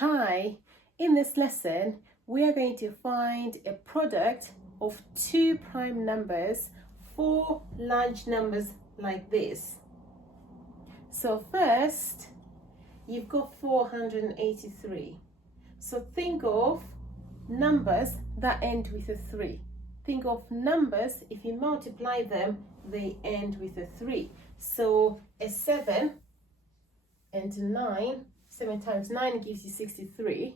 Hi, in this lesson we are going to find a product of two prime numbers, four large numbers like this. So first you've got 483. So think of numbers that end with a 3. Think of numbers, if you multiply them, they end with a 3. So a 7 and 9, 7 times 9 gives you 63.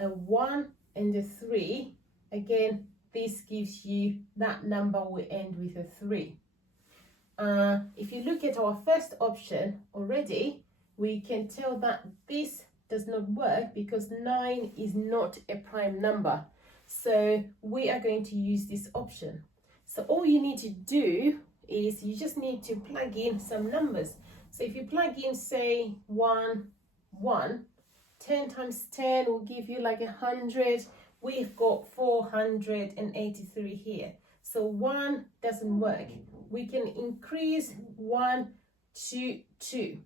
A 1 and a 3, again, this gives you, that number will end with a 3. If you look at our first option already, we can tell that this does not work because 9 is not a prime number. So we are going to use this option. So all you need to do is you just need to plug in some numbers. So if you plug in, say 1, 1, 10 times 10 will give you like 100. We've got 483 here. So 1 doesn't work. We can increase 1 to 2.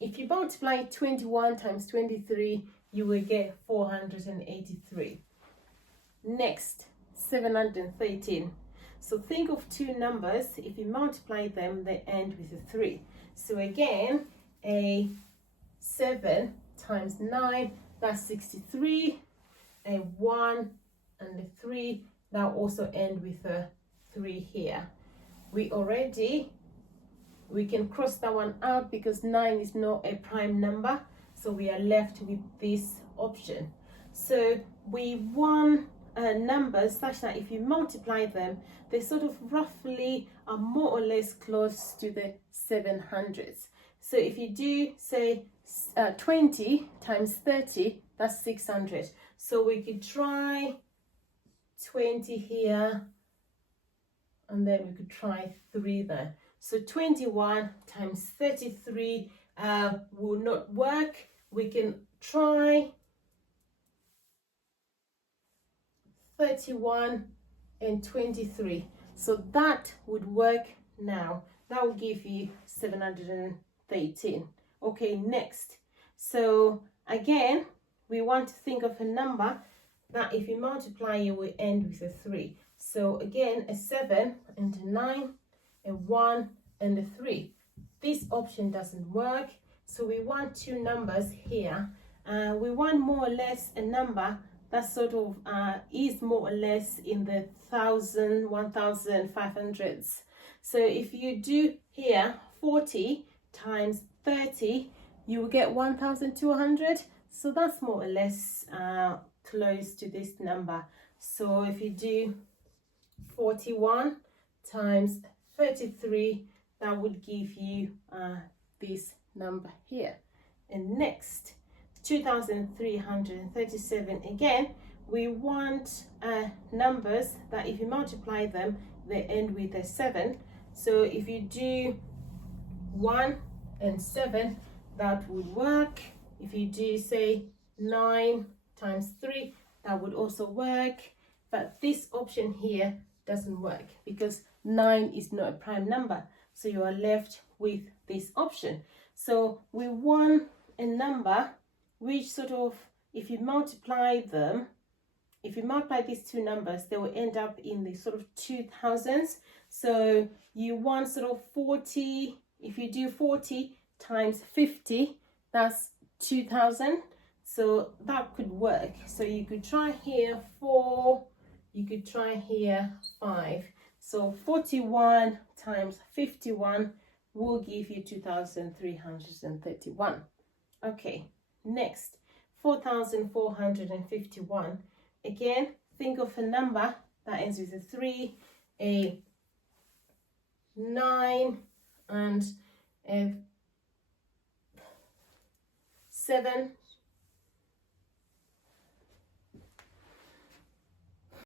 If you multiply 21 times 23, you will get 483. Next, 713. So think of two numbers. If you multiply them, they end with a 3. So again, a 7 times 9, that's 63. A 1 and a 3, that also end with a 3 here. We can cross that one out because 9 is not a prime number. So we are left with this option. So we want numbers such that if you multiply them, they sort of roughly are more or less close to the 700s. So if you do say 20 times 30, that's 600. So we could try 20 here, and then we could try 3 there. So 21 times 33 will not work. We can try 31 and 23. So that would work now. That will give you 713. Okay, next. So again, we want to think of a number that if you multiply, it will end with a 3. So again, a 7 and a 9, a 1 and a 3. This option doesn't work. So we want two numbers here. We want more or less a number that sort of is more or less in the 1,500s. So if you do here 40 times 30, you will get 1,200. So that's more or less close to this number. So if you do 41 times 33, that would give you this number here. And next, 2,337. Again, we want numbers that if you multiply them, they end with a 7. So if you do 1 and 7, that would work. If you do say 9 times 3, that would also work. But this option here doesn't work because 9 is not a prime number. So you are left with this option. So we want a number which sort of, if you multiply them, if you multiply these two numbers, they will end up in the sort of 2000s. So you want sort of 40, if you do 40 times 50, that's 2000. So that could work. So you could try here 4, you could try here 5. So 41 times 51 will give you 2,331. Okay, next, 4,451. Again, think of a number that ends with a 3, a 9, and a 7